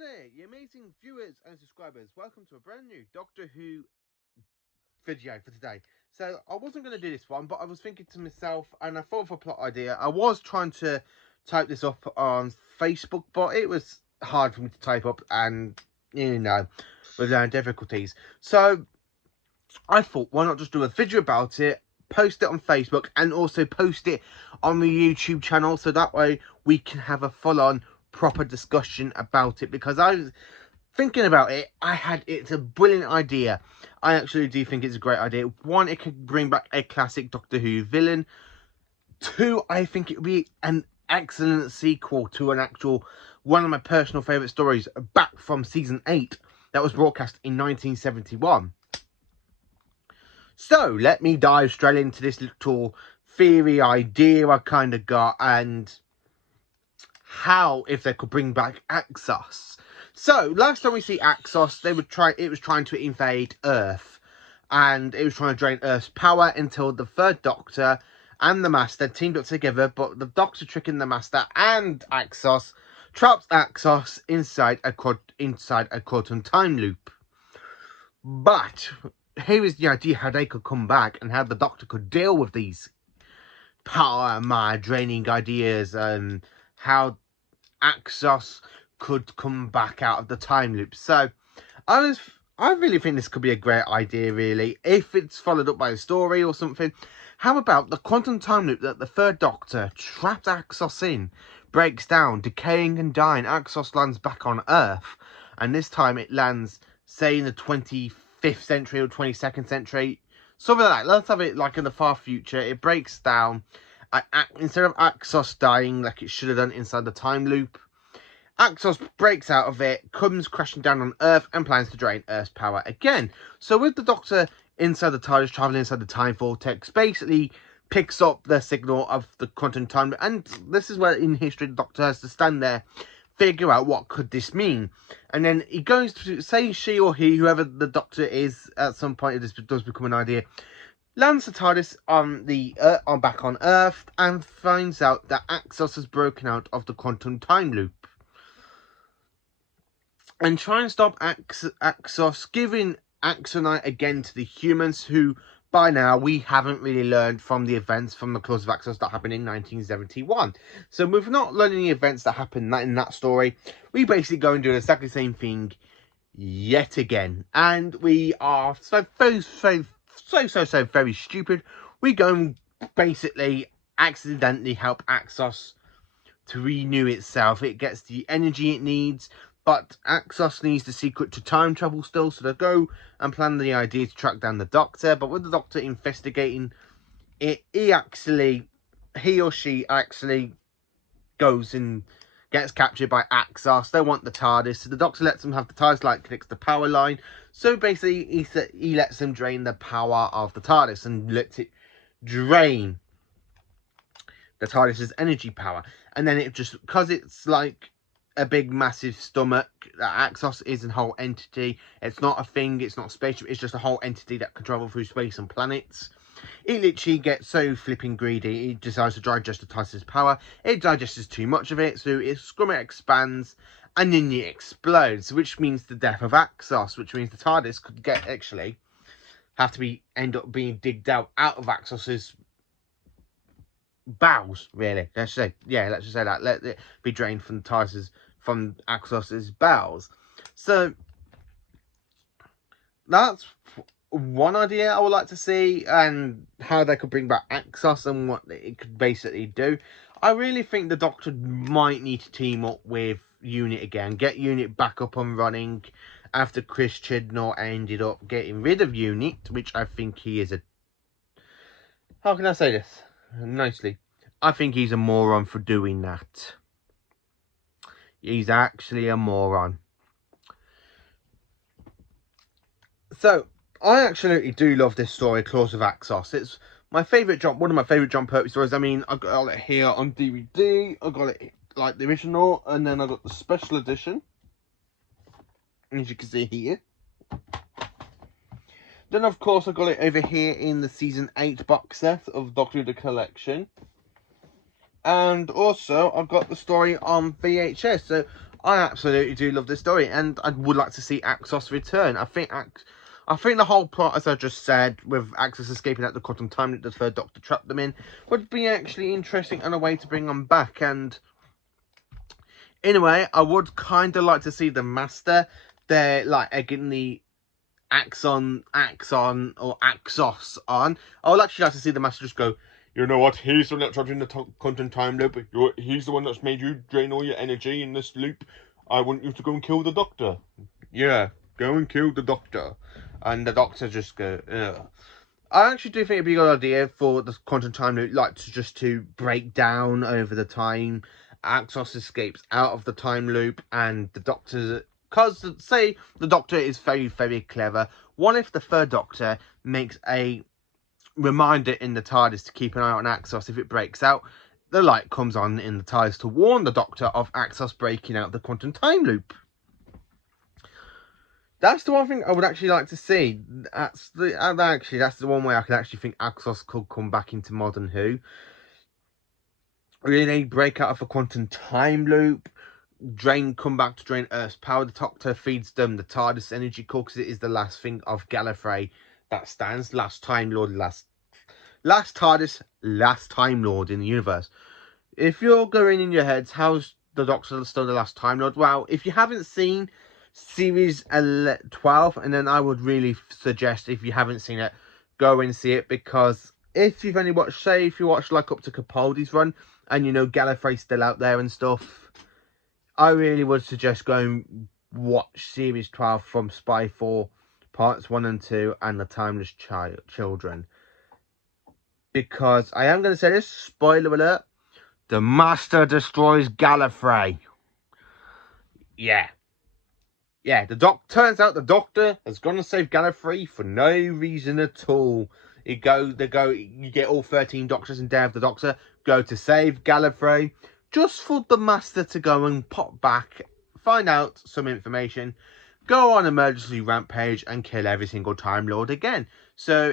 there, you amazing viewers and subscribers. Welcome to a brand new Doctor Who video for today. So, I wasn't going to do this one, but I was thinking to myself, and I thought of a plot idea. I was trying to type this up on Facebook, but it was hard for me to type up, and, with difficulties. So, I thought, why not just do a video about it, post it on Facebook, and also post it on the YouTube channel, so that way we can have a full-on proper discussion about it. Because I was thinking about it, it's a brilliant idea. I actually do think it's a great idea. One, it could bring back a classic Doctor Who villain. Two, I think it would be an excellent sequel to one of my personal favourite stories back from season 8 that was broadcast in 1971. So, let me dive straight into this little theory idea I kind of got, and how, if they could bring back Axos. So, last time we see Axos, it was trying to invade Earth, and it was trying to drain Earth's power until the Third Doctor and the Master teamed up together, but the Doctor, tricking the Master and Axos, trapped Axos inside a quantum time loop. But here is the idea how they could come back and how the Doctor could deal with these power and mind draining ideas, and how Axos could come back out of the time loop. So I really think this could be a great idea, really, if it's followed up by a story or something. How about the quantum time loop that the Third Doctor trapped Axos in breaks down, decaying and dying. Axos lands back on Earth, and this time it lands, say, in the 25th century or 22nd century, something like that. Let's have it like in the far future. It breaks down. Instead of Axos dying like it should have done inside the time loop, Axos breaks out of it, comes crashing down on Earth, and plans to drain Earth's power again. So with the Doctor inside the TARDIS, travelling inside the time vortex, basically picks up the signal of the quantum time. And this is where in history the Doctor has to stand there, figure out what could this mean. And then he goes to, say she or he, whoever the Doctor is, at some point it does become an idea, lands the TARDIS back on Earth, and finds out that Axos has broken out of the quantum time loop. And try and stop Axos, giving Axonite again to the humans, who by now we haven't really learned from the events from the Claws of Axos that happened in 1971. So we've not learned any events that happened in that story. We basically go and do exactly the same thing yet again. And we are so very stupid. We go and basically accidentally help Axos to renew itself. It gets the energy it needs, but Axos needs the secret to time travel still, so they go and plan the idea to track down the Doctor. But with the Doctor investigating it, he or she actually goes and gets captured by Axos. They want the TARDIS, so the Doctor lets them have the TARDIS, like connects the power line. So basically, he lets them drain the power of the TARDIS and lets it drain the TARDIS's energy power. And then it just, because it's like a big massive stomach, Axos is a whole entity. It's not a thing, it's not a spaceship, it's just a whole entity that can travel through space and planets. It literally gets so flipping greedy, it decides to digest the TARDIS's power. It digests too much of it, so its scrum expands, and then it explodes, which means the death of Axos, which means the TARDIS could end up being digged out of Axos's bowels, really. Let's just say that. Let it be drained from Axos's bowels. So that's one idea I would like to see, and how they could bring back Axos and what it could basically do. I really think the Doctor might need to team up with Unit again, get Unit back up and running after Chris Chibnall ended up getting rid of Unit, which I think he is how can I say this nicely? I think he's a moron for doing that. He's actually a moron. So, I absolutely do love this story, Claws of Axos. It's my favourite one of my favourite John Pertwee stories. I mean, I got it here on DVD. I got it like the original, and then I got the special edition, as you can see here. Then, of course, I got it over here in the season 8 box set of Doctor Who The Collection. And also, I've got the story on VHS. So, I absolutely do love this story, and I would like to see Axos return. I think the whole plot, as I just said, with Axos escaping out the quantum time that the third Doctor trapped them in, would be actually interesting and a way to bring them back. And in a way, I would kind of like to see the Master there, like egging the Axon or Axos on. I would actually like to see the Master just go, you know what, he's the one that trapped in the quantum time loop. He's the one that's made you drain all your energy in this loop. I want you to go and kill the Doctor. Yeah, go and kill the Doctor. And the Doctor just go, ugh. I actually do think it'd be a good idea for the quantum time loop, like, to break down over the time. Axos escapes out of the time loop, and the Doctor, because say the Doctor is very, very clever. What if the third Doctor makes a reminder in the TARDIS to keep an eye on Axos if it breaks out? The light comes on in the TARDIS to warn the Doctor of Axos breaking out the quantum time loop. That's the one thing I would actually like to see. That's the one way I could actually think Axos could come back into Modern Who. Really break out of a quantum time loop, come back to drain Earth's power. The Doctor feeds them the TARDIS energy core, because it is the last thing of Gallifrey that stands. Last Time Lord, last TARDIS, last Time Lord in the universe. If you're going in your heads, how's the Doctor still the last Time Lord? Well, if you haven't seen Series 12, and then I would really suggest, if you haven't seen it, go and see it, because if you've only watched, say, if you watched like up to Capaldi's run, and you know Gallifrey's still out there and stuff, I really would suggest going watch Series 12 from Spy 4, Parts 1 and 2, and The Timeless Children. Because I am going to say this, spoiler alert, the Master destroys Gallifrey. Yeah, turns out the Doctor has gone to save Gallifrey for no reason at all. You get all 13 Doctors in Day of the Doctor, go to save Gallifrey, just for the Master to go and pop back, find out some information, go on emergency rampage, and kill every single Time Lord again. So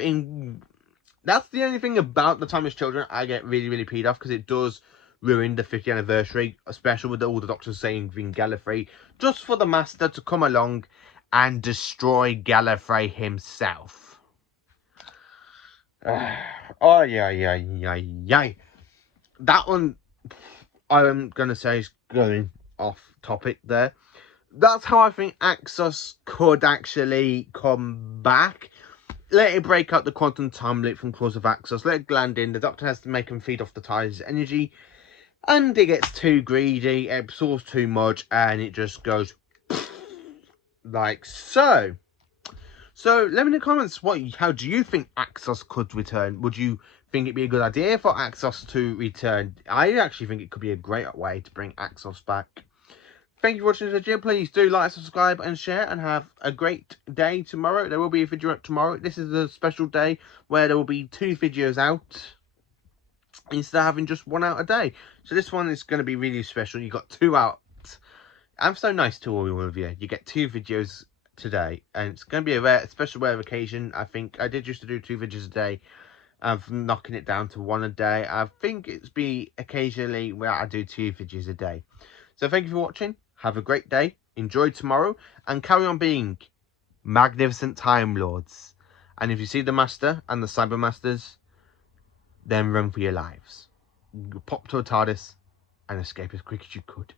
that's the only thing about the Timeless Children I get really, really peed off, because it does ruin the 50th anniversary, especially with all the Doctors saving Gallifrey, just for the Master to come along and destroy Gallifrey himself. Oh, yeah. That one, I'm going to say, is going off topic there. That's how I think Axos could actually come back. Let it break out the quantum time loop from claws of Axos. Let it land in. The Doctor has to make him feed off the TARDIS energy. And it gets too greedy, it absorbs too much, and it just goes like so. So let me know in the comments, how do you think Axos could return? Would you think it'd be a good idea for Axos to return? I actually think it could be a great way to bring Axos back. Thank you for watching this video. Please do like, subscribe, and share, and have a great day tomorrow. There will be a video out tomorrow. This is a special day where there will be 2 videos out, instead of having just 1 out a day. So this one is going to be really special. You got 2 out. I'm so nice to all of you. You get 2 videos today, and it's going to be a special rare occasion. I think I did used to do 2 videos a day. I'm knocking it down to 1 a day. I think it's be occasionally where I do 2 videos a day. So thank you for watching. Have a great day. Enjoy tomorrow, and carry on being magnificent Time Lords. And if you see the Master and the Cyber Masters, then run for your lives. Pop to a TARDIS and escape as quick as you could.